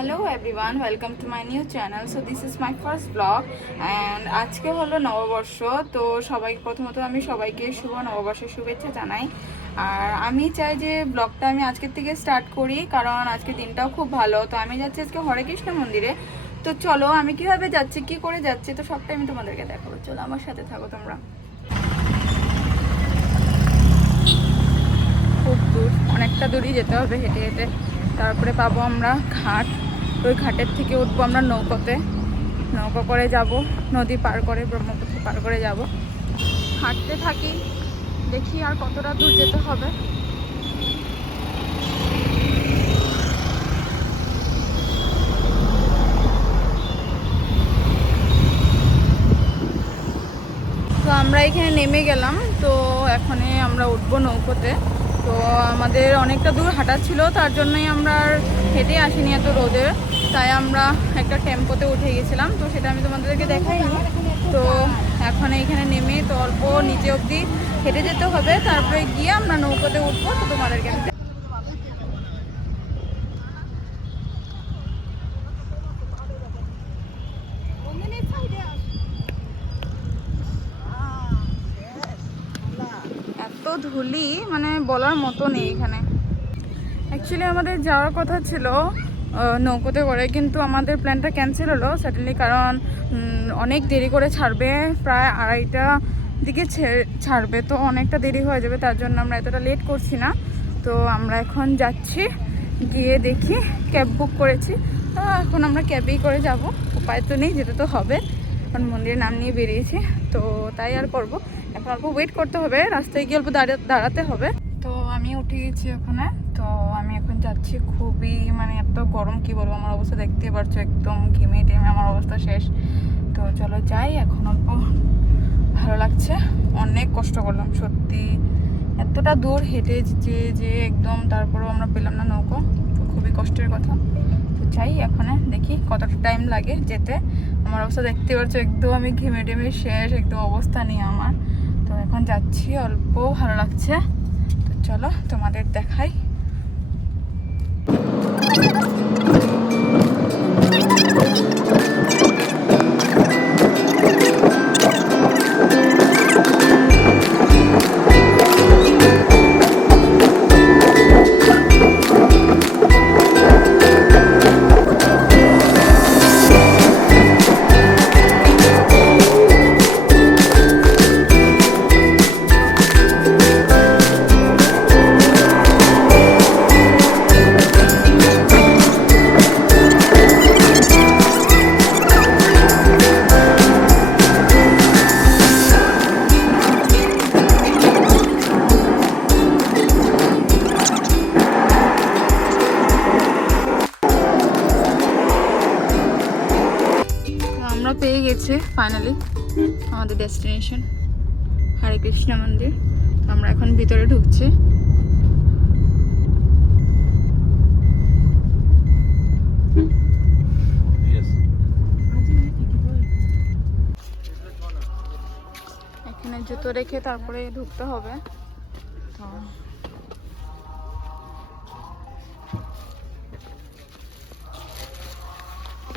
Hello everyone, welcome to my new channel. So this is my first vlog and আজকে হলো নববর্ষ। তো সবাইকে প্রথমত আমি সবাইকে শুভ নববর্ষের শুভেচ্ছা জানাই। আর আমি চাই যে ব্লগটা আমি আজকের থেকে স্টার্ট করি, কারণ আজকে দিনটাও খুব ভালো। তো আমি যাচ্ছি আজকে হরে কৃষ্ণ মন্দিরে। তো চলো আমি কিভাবে যাচ্ছি, কি করে যাচ্ছি, তো সবটাই আমি তোমাদেরকে দেখাবো। চলো আমার সাথে থাকো তোমরা। খুব দূর, অনেকটা দূরই যেতে হবে হেঁটে হেঁটে। তারপরে পাবো আমরা ঘাট। ওই ঘাটের থেকে উঠবো আমরা নৌকোতে, নৌকো করে যাব, নদী পার করে, ব্রহ্মপুত্র পার করে যাব। হাঁটতে থাকি, দেখি আর কতটা দূর যেতে হবে। তো আমরা এখানে নেমে গেলাম। তো এখানে আমরা উঠবো নৌকোতে। তো আমাদের অনেকটা দূর হাঁটা ছিল, তার জন্যই আমরা আর হেঁটে আসিনি এত রোদে। তাই আমরা একটা টেম্পোতে উঠে গেছিলাম, তো সেটা আমি তোমাদেরকে দেখাইনি। তো এখন এইখানে নেমে তো অল্প নিচে অবধি হেঁটে যেতে হবে, তারপরে গিয়ে আমরা নৌকোতে উঠবো। তো তোমাদেরকে আমি এত ধুলি, মানে বলার মতো নেই এখানে। অ্যাকচুয়ালি আমাদের যাওয়ার কথা ছিল নৌকোতে করে, কিন্তু আমাদের প্ল্যানটা ক্যান্সেল হলো সাডেনলি, কারণ অনেক দেরি করে ছাড়বে, প্রায় 2:30 দিকে ছাড়বে। তো অনেকটা দেরি হয়ে যাবে, তার জন্য আমরা এতটা লেট করছি না। তো আমরা এখন যাচ্ছি, গিয়ে দেখি ক্যাব বুক করেছি। এখন আমরা ক্যাবেই করে যাব, উপায় তো নেই, যেতে তো হবে, কারণ মন্দিরের নাম নিয়ে বেরিয়েছি। তো তাই আর করব, এখন অল্প ওয়েট করতে হবে, রাস্তায় গিয়ে অল্প দাঁড়াতে হবে। তো আমি উঠে গেছি ওখানে। তো আমি এখন যাচ্ছি, খুবই মানে এত গরম, কি বলবো, আমার অবস্থা দেখতেই পারছো, একদম ঘেমে টেমে আমার অবস্থা শেষ। তো চলো যাই, এখন অল্প ভালো লাগছে। অনেক কষ্ট করলাম সত্যি, এতটা দূর হেঁটে যে একদম, তারপরেও আমরা পেলাম না নৌকো, তো খুবই কষ্টের কথা। তো যাই, এখন দেখি কতটা টাইম লাগে যেতে। আমার অবস্থা দেখতে পাচ্ছ, একদম আমি ঘেমে টেমে শেষ, একদম অবস্থা নেই আমার। তো এখন যাচ্ছি, অল্প ভালো লাগছে। তো চলো তোমাদের দেখাই। আমরা পেয়ে গেছি ফাইনালি আমাদের ডেস্টিনেশন, হরে কৃষ্ণ মন্দির। আমরা এখন ভিতরে ঢুকছি। এখানে জুতো রেখে তারপরে ঢুকতে হবে। তো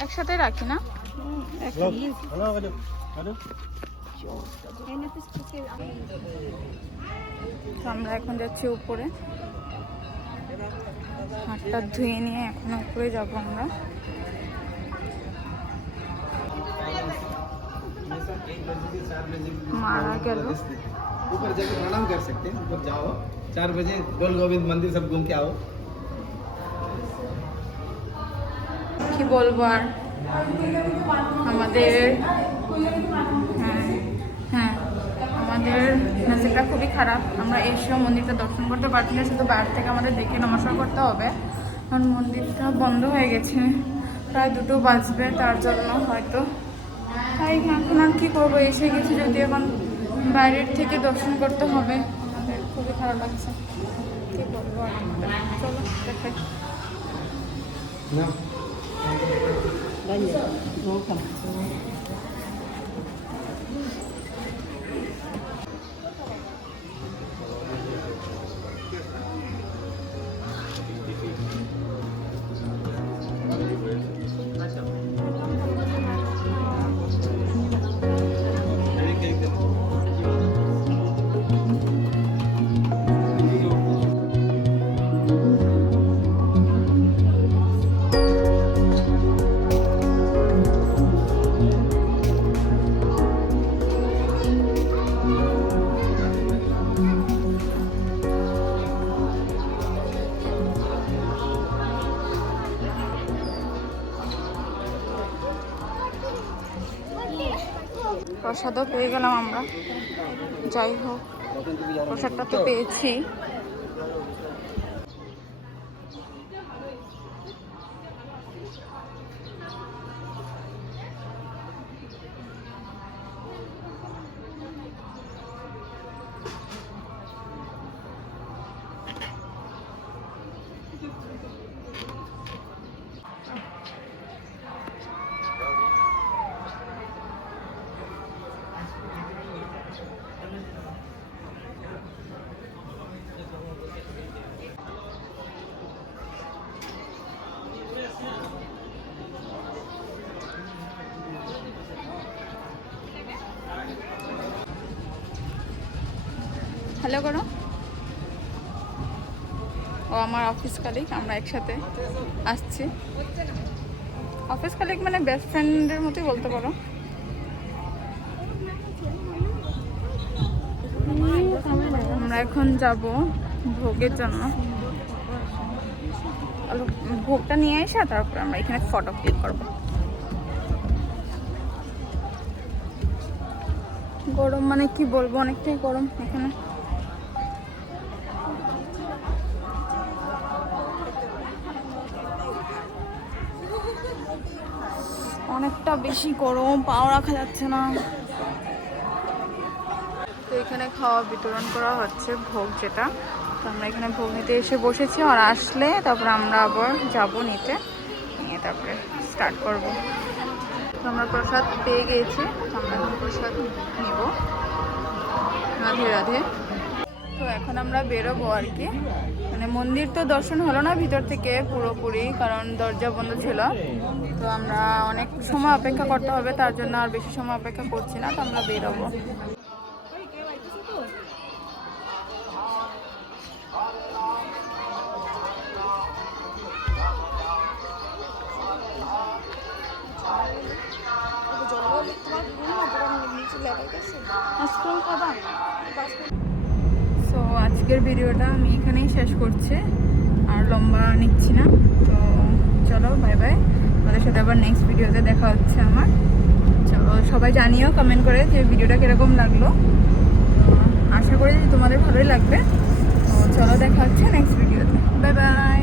একসাথে রাখি না। আমরা এখন যাচ্ছি উপরে, হাতটা ধুয়ে নিয়ে এখন উপরে যাব আমরা। मारा गया ऊपर जाके प्रणाम कर सकते हैं। ऊपर जाओ 4 बजे गोल गोविंद मंदिर सब घूम के आओ। কি বলবো আর, আমাদের হ্যাঁ আমাদের নসিবটা খুবই খারাপ। আমরা এসেও মন্দিরটা দর্শন করতে পারছি না, শুধু বাইরে থেকে আমাদের দেখে নমস্কার করতে হবে, কারণ মন্দিরটা বন্ধ হয়ে গেছে, প্রায় 2টো বাজবে, তার জন্য হয়তো। তাই এখন আর কী করবো, এসে গেছি, যদি এখন বাইরের থেকে দর্শন করতে হবে, আমাদের খুবই খারাপ লাগছে। কী করবো আর, চলো দেখাই। প্রসাদও পেয়ে গেলাম আমরা। যাই হোক, প্রসাদটা তো পেয়েছি। হ্যালো করো। ও আমার অফিস কালিগ, আমরা একসাথে আসছি। অফিস কালিগ মানে বেস্ট ফ্রেন্ডের মতোই বলতে পারো। আমরা এখন যাব ভোগের জন্য। ভোগটা নিয়ে এসে তারপর আমরা এখানে ফটো ক্লিক করবো। গরম মানে কি বলবো, অনেকটাই গরম এখানে। অনেকটা বেশি গরম, পাও রাখা যাচ্ছে না। তো এখানে খাওয়া বিতরণ করা হচ্ছে, ভোগ যেটা। তো আমরা এখানে ভোগ নিতে এসে বসেছি, আর আসলে তারপরে আমরা আবার যাব নিতে, নিয়ে তারপরে স্টার্ট করব। তো আমরা প্রসাদ পেয়ে গিয়েছি, তো আমরা এখন প্রসাদ নিব। রাধে রাধে। তো এখন আমরা বেরোবো আর কি। মানে মন্দির তো দর্শন হলো না ভিতর থেকে পুরোপুরি, কারণ দরজা বন্ধ ছিল। তো আমরা অনেক সময় অপেক্ষা করতে হবে, তার জন্য আর বেশি সময় অপেক্ষা করছি না। তো আমরা বেরোবো। সো আজকের ভিডিওটা আমি এখানেই শেষ করছি, আর লম্বা নিচ্ছি না। তো চলো, বাই বাই। আমাদের সাথে আবার নেক্সট ভিডিওতে দেখা হচ্ছে আমার। চলো, সবাই জানিও কমেন্ট করে যে ভিডিওটা কীরকম লাগলো। তো আশা করি যে তোমাদের ভালোই লাগবে। তো চলো, দেখা হচ্ছে নেক্সট ভিডিওতে। Bye bye.